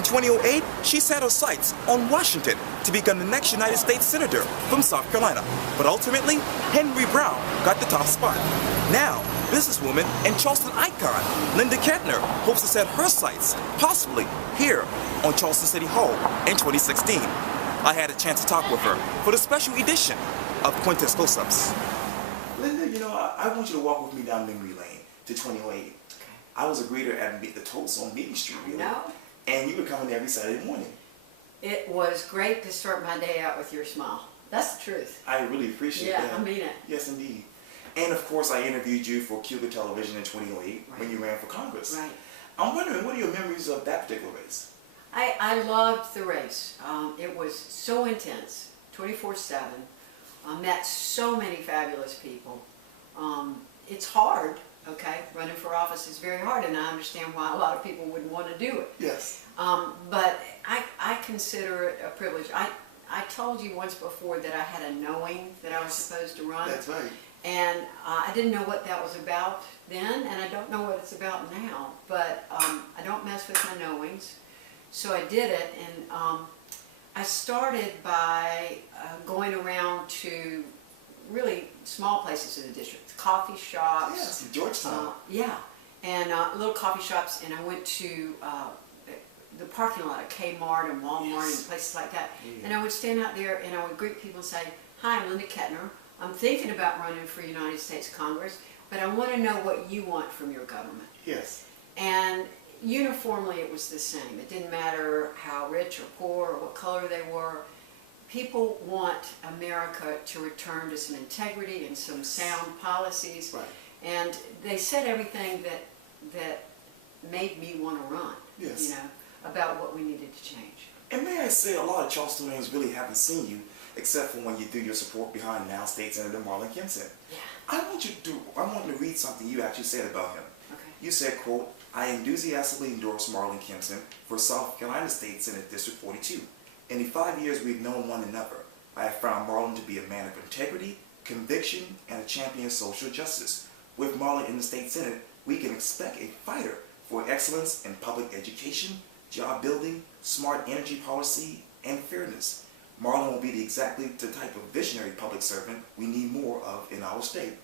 In 2008, she set her sights on Washington to become the next United States Senator from South Carolina. But ultimately, Henry Brown got the top spot. Now, businesswoman and Charleston icon Linda Ketner hopes to set her sights, possibly here on Charleston City Hall in 2016. I had a chance to talk with her for the special edition of Quintin's Close-Ups. Linda, you know, I want you to walk with me down memory lane to 2008. Okay. I was a greeter at the Toast on Meeting Street, really. No. And you were coming every Saturday morning. It was great to start my day out with your smile. That's the truth. I really appreciate that. Yeah, I mean it. Yes, indeed. And of course, I interviewed you for Cuba Television in 2008 Right. when you ran for Congress. Right. I'm wondering, what are your memories of that particular race? I loved the race. It was so intense, 24/7. I met so many fabulous people. It's hard, okay? Running for office is very hard, and I understand why a lot of people wouldn't want to do it. Yes. But I consider it a privilege. I told you once before that I had a knowing that I was supposed to run. That's right. And I didn't know what that was about then, and I don't know what it's about now. But I don't mess with my knowings. So I did it, and I started by going around to really small places in the district, coffee shops. Yes, in Georgetown. Yeah, and little coffee shops, and I went to the parking lot of Kmart and Walmart Yes. and places like that. Yeah. And I would stand out there and I would greet people and say, "Hi, I'm Linda Ketner. I'm thinking about running for United States Congress, but I want to know what you want from your government." Yes. And uniformly it was the same. It didn't matter how rich or poor or what color they were. People want America to return to some integrity and some sound policies. Right. And they said everything that made me want to run, Yes. you know, about what we needed to change. And may I say, a lot of Charlestonians really haven't seen you, except for when you do your support behind now State Senator Marlon Quintin. Yeah. I want to read something you actually said about him. Okay. You said, quote, "I enthusiastically endorse Marlon Quintin for South Carolina State Senate District 42. In the 5 years we've known one another, I have found Marlon to be a man of integrity, conviction, and a champion of social justice. With Marlon in the State Senate, we can expect a fighter for excellence in public education, job building, smart energy policy, and fairness. Marlon will be exactly the type of visionary public servant we need more of in our state."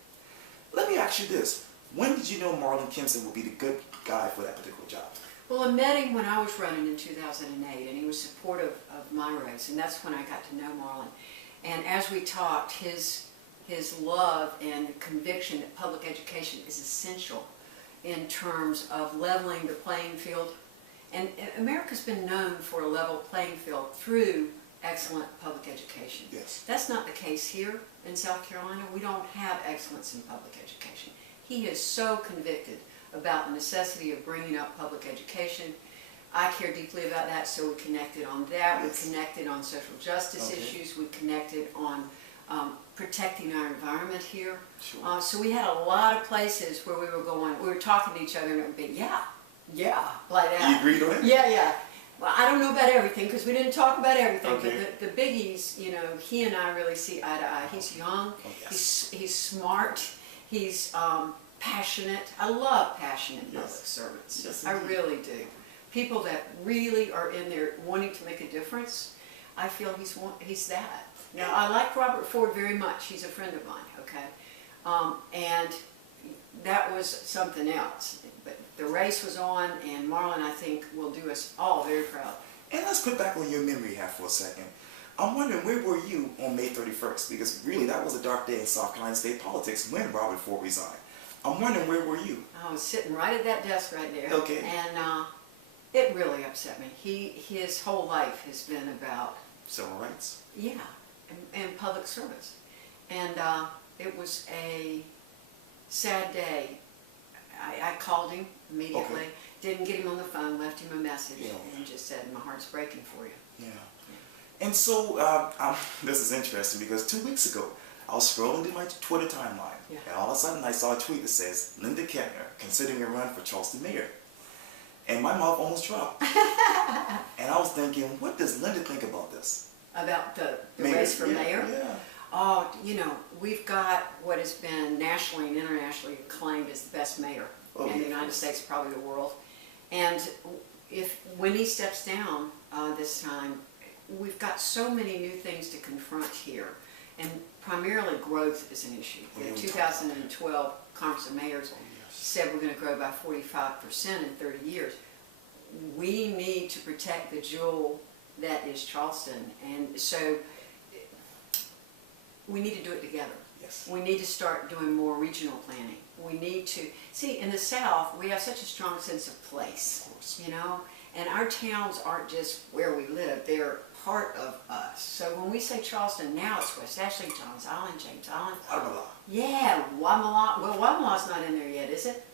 Let me ask you this. When did you know Marlon Quintin would be the good guy for that particular job? Well, I met him when I was running in 2008, and he was supportive of my race, and that's when I got to know Marlon. And as we talked, his love and conviction that public education is essential in terms of leveling the playing field. And America's been known for a level playing field through excellent public education. Yes. That's not the case here in South Carolina. We don't have excellence in public education. He is so convicted about the necessity of bringing up public education. I care deeply about that, so we connected on that. Yes. We connected on social justice Okay. issues. We connected on protecting our environment here. Sure. So we had a lot of places where we were going, we were talking to each other and it would be, yeah, like that. You agreed on it? Yeah. Well, I don't know about everything because we didn't talk about everything, Okay. but the biggies, you know, he and I really see eye to eye. He's young, Oh, yes. he's smart, he's passionate. I love passionate public Yes. servants. Yes, I indeed. really do. People that really are in there wanting to make a difference. I feel he's that. Now, I like Robert Ford very much. He's a friend of mine, okay? And that was something else. But the race was on, and Marlon, I think, will do us all very proud. And let's put back on your memory hat for a second. I'm wondering, where were you on May 31st? Because really, that was a dark day in South Carolina state politics when Robert Ford resigned. I'm wondering, where were you? I was sitting right at that desk right there. Okay. And it really upset me. His whole life has been about, Civil rights. yeah, and public service. And it was a sad day. I called him immediately, Okay. didn't get him on the phone, left him a message, Yeah. and just said, "My heart's breaking for you." Yeah. And so, this is interesting because 2 weeks ago, I was scrolling through my Twitter timeline, Yeah. and all of a sudden I saw a tweet that says, "Linda Ketner considering a run for Charleston mayor." And my mouth almost dropped. And I was thinking, what does Linda think about this? About the Mayor, race for yeah, mayor? Yeah. Oh, you know, we've got what has been nationally and internationally acclaimed as the best mayor Oh, in the yeah. United States, probably the world. And when he steps down this time, we've got so many new things to confront here, and primarily growth is an issue. The 2012 Conference of Mayors said we're going to grow by 45% in 30 years. We need to protect the jewel that is Charleston, and so we need to do it together. Yes. We need to start doing more regional planning. We need to, see, in the South, we have such a strong sense of place, Of course. you know, and our towns aren't just where we live, they're part of us. So when we say Charleston, now it's West Ashley, Johns Island, James Island. Guatemala. Yeah, Wamala. Well, Wamala's not in there yet, is it?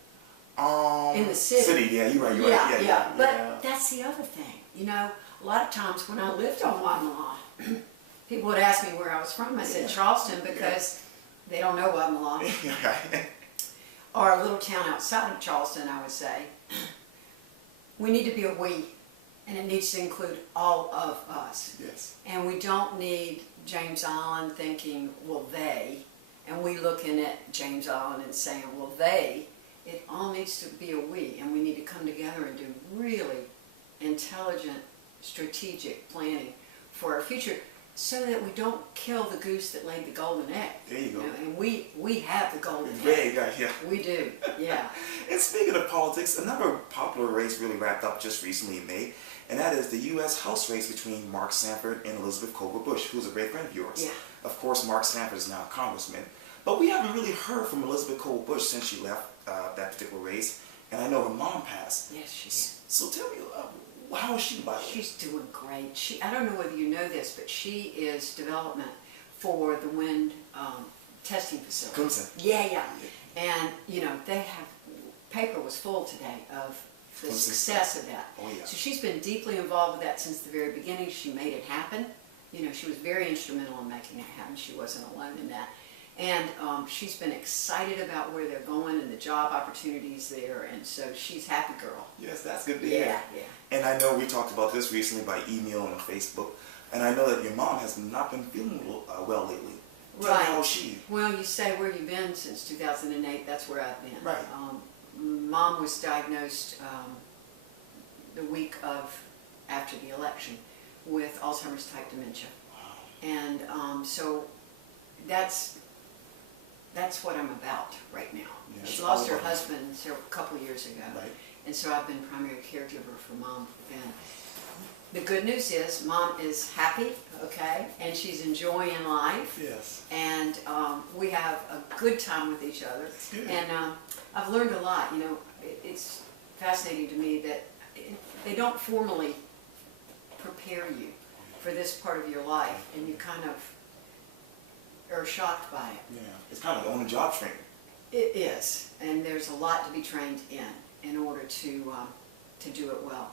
In the city. Yeah, you're right, Yeah. But that's the other thing, you know, a lot of times when I lived on Wamala, people would ask me where I was from. I said Charleston because they don't know Wamala. Or a little town outside of Charleston, I would say. We need to be a we, and it needs to include all of us. Yes. And we don't need James Island thinking, well, they, and we looking at James Island and saying, well, they. It all needs to be a we, and we need to come together and do really intelligent, strategic planning for our future, so that we don't kill the goose that laid the golden egg. There you go. You know, and we have the golden There egg. you go, yeah. We do, yeah. And speaking of politics, another popular race really wrapped up just recently in May, and that is the U.S. House race between Mark Sanford and Elizabeth Cobra Bush, who's a great friend of yours. Yeah. Of course, Mark Sanford is now a congressman, but we haven't really heard from Elizabeth Cobra Bush since she left that particular race, and I know her mom passed. Yes, she is. So tell me, how is she, by the way? She's doing great. I don't know whether you know this, but she is development for the wind testing facility. Quintin. Yeah. And, you know, paper was full today of the Quintin. Success of that. Oh, yeah. So she's been deeply involved with that since the very beginning. She made it happen. You know, she was very instrumental in making it happen. She wasn't alone in that. And she's been excited about where they're going and the job opportunities there, and so she's happy girl. Yes, that's good to hear. Yeah. And I know we talked about this recently by email and on Facebook, and I know that your mom has not been feeling well lately. Tell me, how is she? Well, you say where you've been since 2008, that's where I've been. Right. Mom was diagnosed the week after the election with Alzheimer's type dementia. Wow. And so that's what I'm about right now. Yeah, she lost her husband a couple of years ago. Right. And so I've been primary caregiver for Mom then. The good news is Mom is happy, okay, and she's enjoying life. Yes. And we have a good time with each other. Good. And I've learned a lot. You know, it's fascinating to me that they don't formally prepare you for this part of your life, and you kind of are shocked by it. Yeah, it's kind of on-the-job training. It is, and there's a lot to be trained in order to do it well.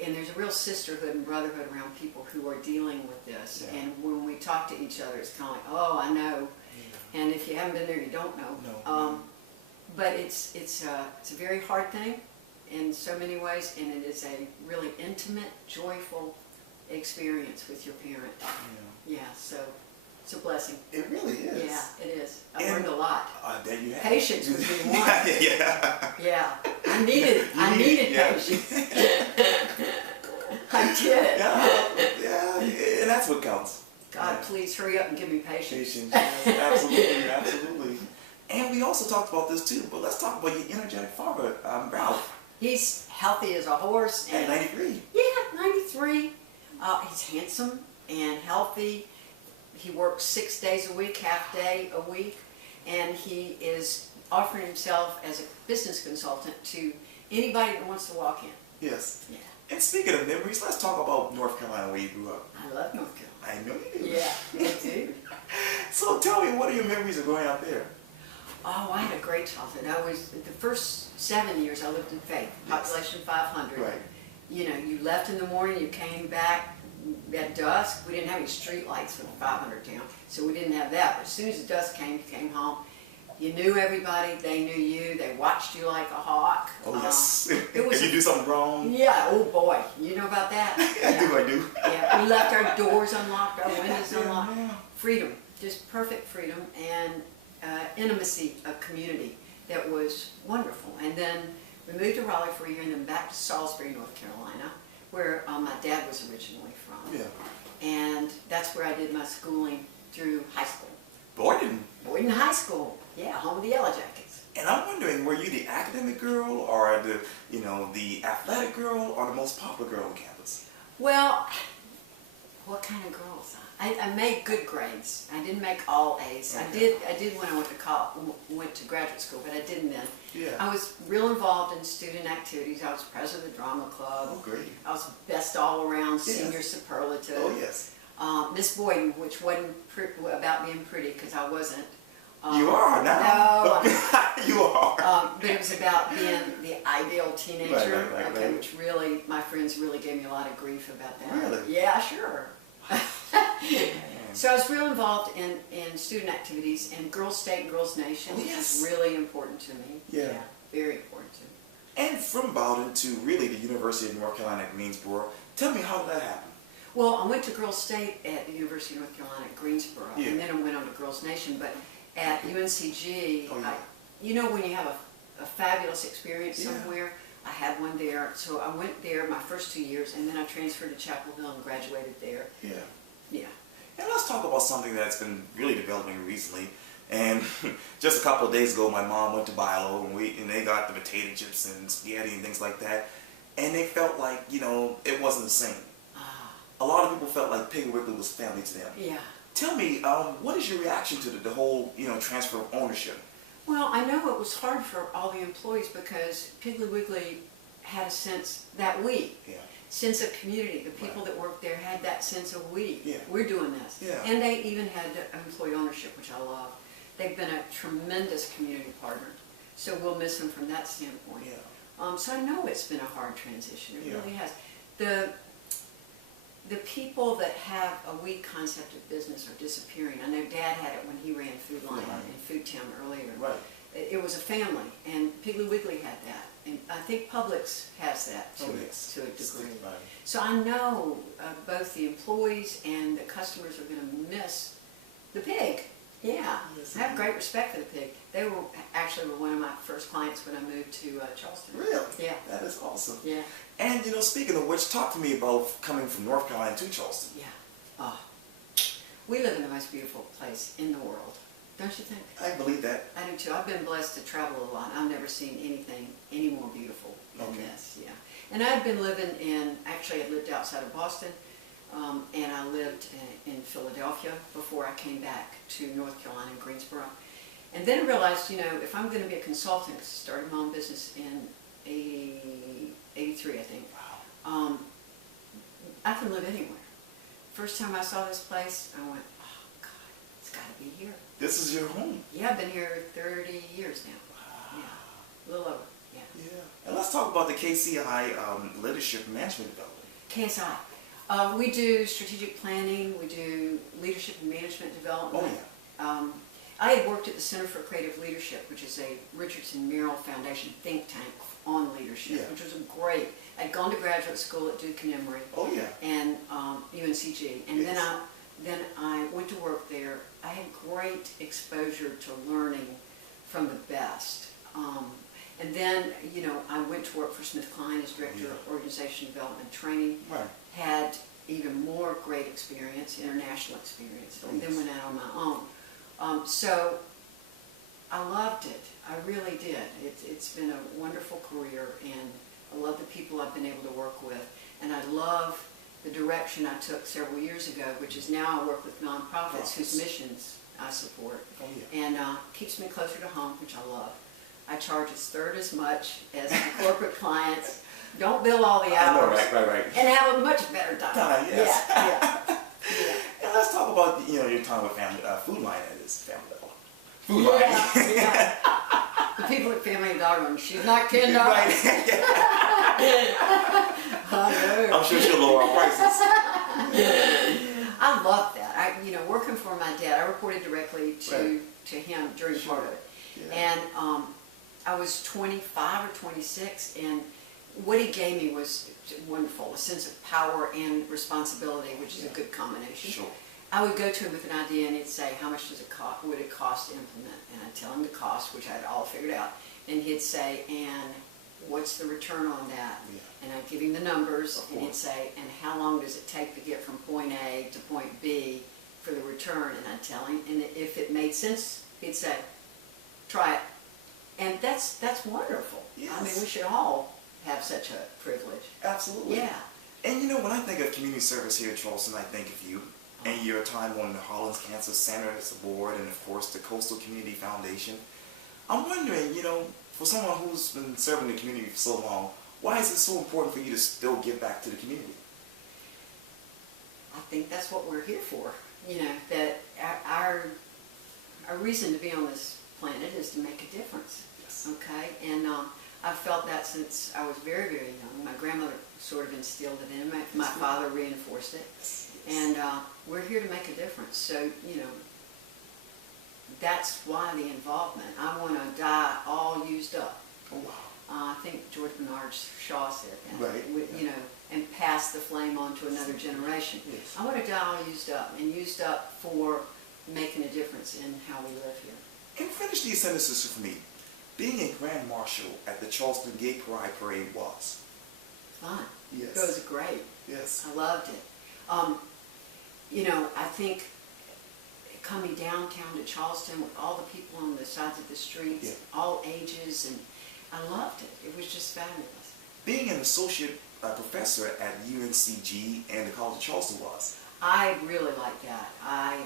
And there's a real sisterhood and brotherhood around people who are dealing with this. Yeah. And when we talk to each other, it's kind of like, oh, I know. Yeah. And if you haven't been there, you don't know. No. But it's a very hard thing in so many ways, and it is a really intimate, joyful experience with your parent. Yeah, so it's a blessing. It really is. Yeah, it is. I learned a lot. There you have Patience would be one. Yeah. I needed patience. I did. Yeah, and that's what counts. God, please hurry up and give me patience. Patience, yes, absolutely. And we also talked about this too, but let's talk about your energetic father, Ralph. He's healthy as a horse. At 93. Yeah, 93. He's handsome and healthy. He works 6 days a week, half day a week, and he is offering himself as a business consultant to anybody that wants to walk in. Yes. Yeah. And speaking of memories, let's talk about North Carolina, where you grew up. I love North Carolina. I know you do. Yeah, I do. So tell me, what are your memories of growing up there? Oh, I had a great childhood. The first 7 years I lived in Faith, population 500. Right. You know, you left in the morning, you came back at dusk. We didn't have any street lights in 500 town, so we didn't have that. But as soon as the dusk came, you came home. You knew everybody, they knew you, they watched you like a hawk. Oh, yes. It was if you do something wrong. Yeah, oh boy, you know about that? I do. Yeah, we left our doors unlocked, our windows unlocked. Yeah. Freedom, just perfect freedom, and intimacy of community that was wonderful. And then We moved to Raleigh for a year and then back to Salisbury, North Carolina, where my dad was originally from. Yeah. And that's where I did my schooling through high school. Boynton. Boynton High School, yeah, home of the Yellow Jackets. And I'm wondering, were you the academic girl, or the, the athletic girl, or the most popular girl on campus? Well, what kind of girls? I made good grades. I didn't make all A's. Okay. I did when I went to went to graduate school, but I didn't then. Yeah. I was real involved in student activities. I was president of the drama club. Oh, great. I was best all around Yes. senior superlative. Oh, yes. Miss Boyden, which wasn't about being pretty because I wasn't. You are now. No. You are. But it was about being the ideal teenager, Right. which really, my friends really gave me a lot of grief about that. Really? Yeah, sure. So I was real involved in student activities, and Girls State and Girls Nation Yes. is really important to me. Yeah. Very important to me. And from Bowdoin to really the University of North Carolina at Greensboro, tell me, how did that happen? Well, I went to Girls State at the University of North Carolina at Greensboro, Yeah. and then I went on to Girls Nation, but at UNCG, Oh, yeah. you know when you have a fabulous experience Yeah. somewhere, I had one there. So I went there my first 2 years, and then I transferred to Chapel Hill and graduated there. Yeah. Yeah. And let's talk about something that's been really developing recently. And just a couple of days ago, my mom went to Bilo, and they got the potato chips and spaghetti and things like that. And they felt like, it wasn't the same. A lot of people felt like Piggly Wiggly was family to them. Yeah. Tell me, what is your reaction to the whole, transfer of ownership? Well, I know it was hard for all the employees because Piggly Wiggly had a sense that sense of community. The people that worked there had that sense of we're doing this. Yeah. And they even had employee ownership, which I love. They've been a tremendous community partner. So we'll miss them from that standpoint. Yeah. So I know it's been a hard transition. It Yeah. really has. The people that have a weak concept of business are disappearing. I know Dad had it when he ran Food Line and Food Town earlier. Right. It was a family, and Piggly Wiggly had that, and I think Publix has that to a degree. So I know both the employees and the customers are going to miss the pig. Yeah, Yes, I have great respect for the pig. They were actually one of my first clients when I moved to Charleston. Really? Yeah. That is awesome. Yeah. And, speaking of which, talk to me about coming from North Carolina to Charleston. Yeah. Oh, we live in the most beautiful place in the world, don't you think? I believe that. I do too. I've been blessed to travel a lot. I've never seen anything any more beautiful than this. Yeah. And I'd been living actually I lived outside of Boston, and I lived in Philadelphia before I came back to North Carolina and Greensboro. And then I realized, if I'm going to be a consultant, 'cause I started my own business in 83, I think. Wow. I can live anywhere. First time I saw this place, I went, oh God, it's got to be here. This is your home. Yeah, I've been here 30 years now. Wow. Yeah, a little over. Yeah. Yeah. And let's talk about the KCI Leadership Management Development. KSI. We do strategic planning. We do leadership and management development. Oh yeah. I had worked at the Center for Creative Leadership, which is a Richardson Merrill Foundation think tank on leadership, which was great. I'd gone to graduate school at Duke and Emory. Oh yeah. And UNCG, and then I went to work there. I had great exposure to learning from the best. And then, I went to work for SmithKline as Director of Organization Development Training. Right. Had even more great experience, international experience, and then went out on my own. So I loved it. I really did. It's been a wonderful career, and I love the people I've been able to work with. And I love the direction I took several years ago, which is now I work with nonprofits whose missions I support. Oh, yeah. And keeps me closer to home, which I love. I charge a third as much as my corporate clients. Don't bill all the hours. I know, right. And have a much better time. Yes. Yeah. And let's talk about, your time with family, Food Line, that is family level. Food Line. Yeah. The people at Family Dollar, she's not kidding. Right. I know. I'm sure she'll lower our prices. I love that. Working for my dad, I reported directly to him during part of it. Yeah. And I was 25 or 26, and what he gave me was wonderful, a sense of power and responsibility, which is a good combination. Sure. I would go to him with an idea, and he'd say, how much would it cost to implement? And I'd tell him the cost, which I had all figured out. And he'd say, and what's the return on that? Yeah. And I'd give him the numbers, Of and he'd course. say, and how long does it take to get from point A to point B for the return? And I'd tell him, and if it made sense, he'd say, try it. And that's wonderful. I mean, Yes. we should all have such a privilege. Absolutely. Yeah. And you know, when I think of community service here in Charleston, I think of you and your time on the Harlan's Cancer Center as a board, and of course the Coastal Community Foundation. I'm wondering, you know, for someone who's been serving the community for so long, why is it so important for you to still give back to the community? I think that's what we're here for. You know, that our reason to be on this planet is to make a difference. Yes. Okay, and I've felt that since I was very, very young. My grandmother sort of instilled it in me. My father reinforced it. Yes. And we're here to make a difference. So, you know, that's why the involvement. I want to die all used up. Oh, wow. I think George Bernard Shaw said that. Right. You know, and pass the flame on to another generation. Yes. I want to die all used up, and used up for making a difference in how we live here. And finish these sentences for me. Being a Grand Marshal at the Charleston Gay Pride Parade was? Fun. Yes. It was great. Yes. I loved it. You know, I think coming downtown to Charleston with all the people on the sides of the streets, Yeah. all ages, and I loved it. It was just fabulous. Being an associate professor at UNCG and the College of Charleston was? I really like that. I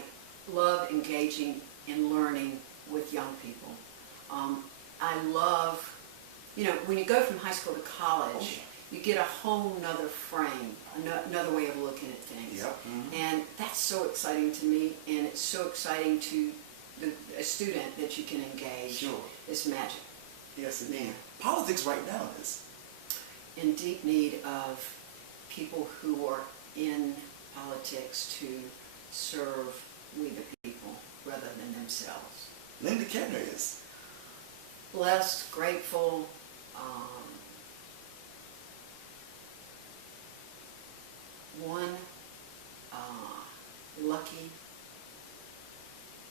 love engaging in learning with young people. I love, you know, when you go from high school to college, you get a whole nother frame, another way of looking at things. Yep. Mm-hmm. And that's so exciting to me, and it's so exciting to a student that you can engage. Sure. It's magic. Yes, indeed. Yeah. Politics right now is? In deep need of people who are in politics to serve we the people rather than themselves. Linda Ketner is? Blessed, grateful, one lucky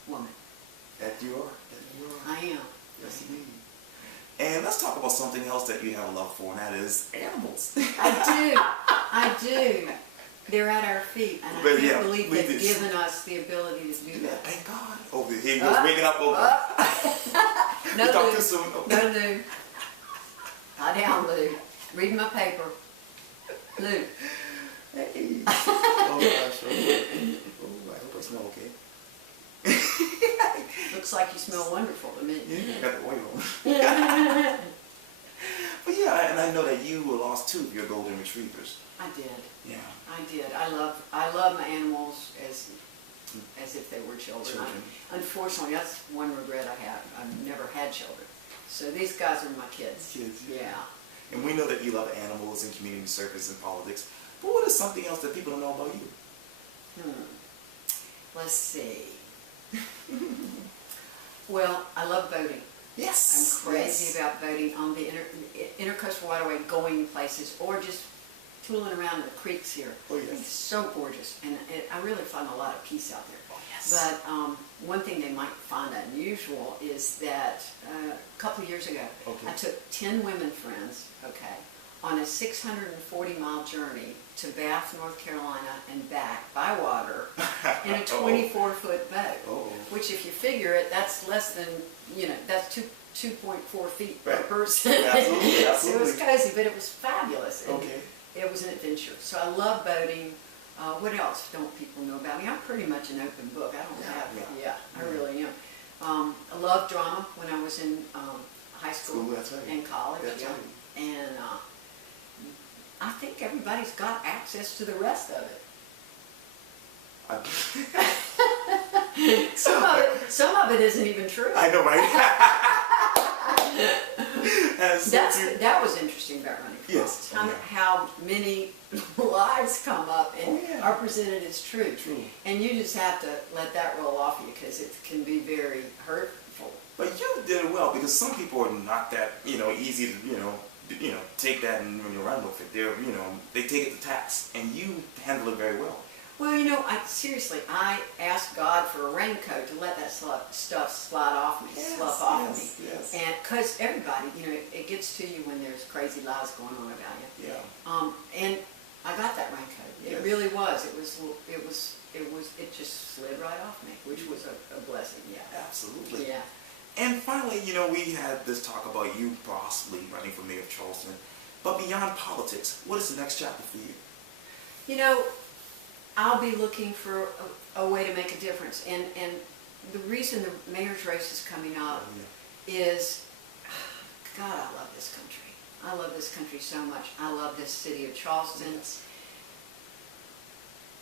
woman. That you are. That you are. I am. Yes, indeed. And let's talk about something else that you have a love for, and that is animals. I do. They're at our feet, and I But can't yeah, believe we they've did. given us the ability to do Yeah, that. thank God. Over here he goes, waking up over. No, You talk Lou. too soon. No, Lou. Lie down, Lou. Read my paper. Lou. Hey. Oh gosh. Oh, I hope I smell okay. Looks like you smell wonderful to me. Yeah, I got the oil on. But yeah, and I know that you lost two of your golden retrievers. I did. Yeah. I did. I love my animals as if they were children. Children. Unfortunately, that's one regret I have. I've never had children. So these guys are my kids. Kids. Yeah. And we know that you love animals and community service and politics. But what is something else that people don't know about you? Let's see. Well, I love boating. Yes. I'm crazy about boating on the intercoastal waterway, going places, or just tooling around the creeks here. Oh, yes. It's so gorgeous, and I really find a lot of peace out there. Oh, yes. But one thing they might find unusual is that a couple years ago, Okay. I took 10 women friends, okay, on a 640-mile journey to Bath, North Carolina, and back by water in a 24-foot boat. Oh. Which, if you figure it, that's less than, you know, that's 2.4 feet per Right. person. Absolutely, So it absolutely. was cozy, but it was fabulous. And Okay. it was an adventure. So I love boating. What else don't people know about me? I'm pretty much an open book. I don't have, I really am. I love drama when I was in high school, That's right. and college. That's yeah. right. And I think everybody's got access to the rest of it. Some of it isn't even true. I know, right? That was interesting about running for Yes. office. How many lives come up and Oh, yeah. are presented as true. True. And you just have to let that roll off you, because it can be very hurtful. But you did it well, because some people are not that, easy to, take that and run with it. They're, they take it to task, and you handle it very well. Well, you know, I asked God for a raincoat to let that stuff slide off me, Yes, slough off yes, me. yes. And because everybody, you know, it gets to you when there's crazy lies going on about you. Yeah. And I got that raincoat. It Yes. really was. It just slid right off me, which was a blessing. Yeah. Absolutely. Yeah. And finally, you know, we had this talk about you possibly running for mayor of Charleston. But beyond politics, what is the next chapter for you? You know, I'll be looking for a way to make a difference. And the reason the mayor's race is coming up is, God, I love this country. I love this country so much. I love this city of Charleston. Yes.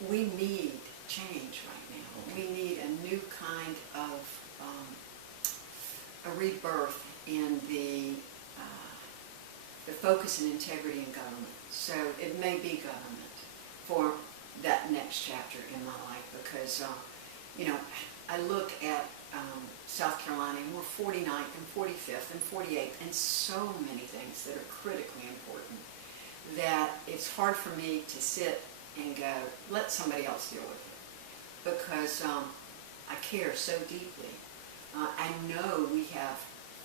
We need change right now. We need a new kind of a rebirth in the focus and integrity in government. So it may be government for that next chapter in my life because, you know, I look at South Carolina and we're 49th and 45th and 48th and so many things that are critically important that it's hard for me to sit and go, let somebody else deal with it because I care so deeply. I know we have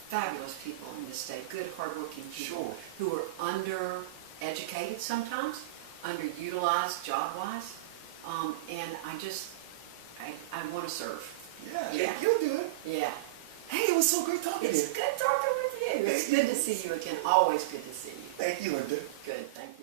fabulous people in this state, good, hardworking people who are undereducated sometimes, underutilized job-wise, and I want to serve. Yeah, you'll do it. Yeah. Hey, it was so great talking to you. It's good talking with you. It's good to see you again. Always good to see you. Thank you, Linda. Good, thank you.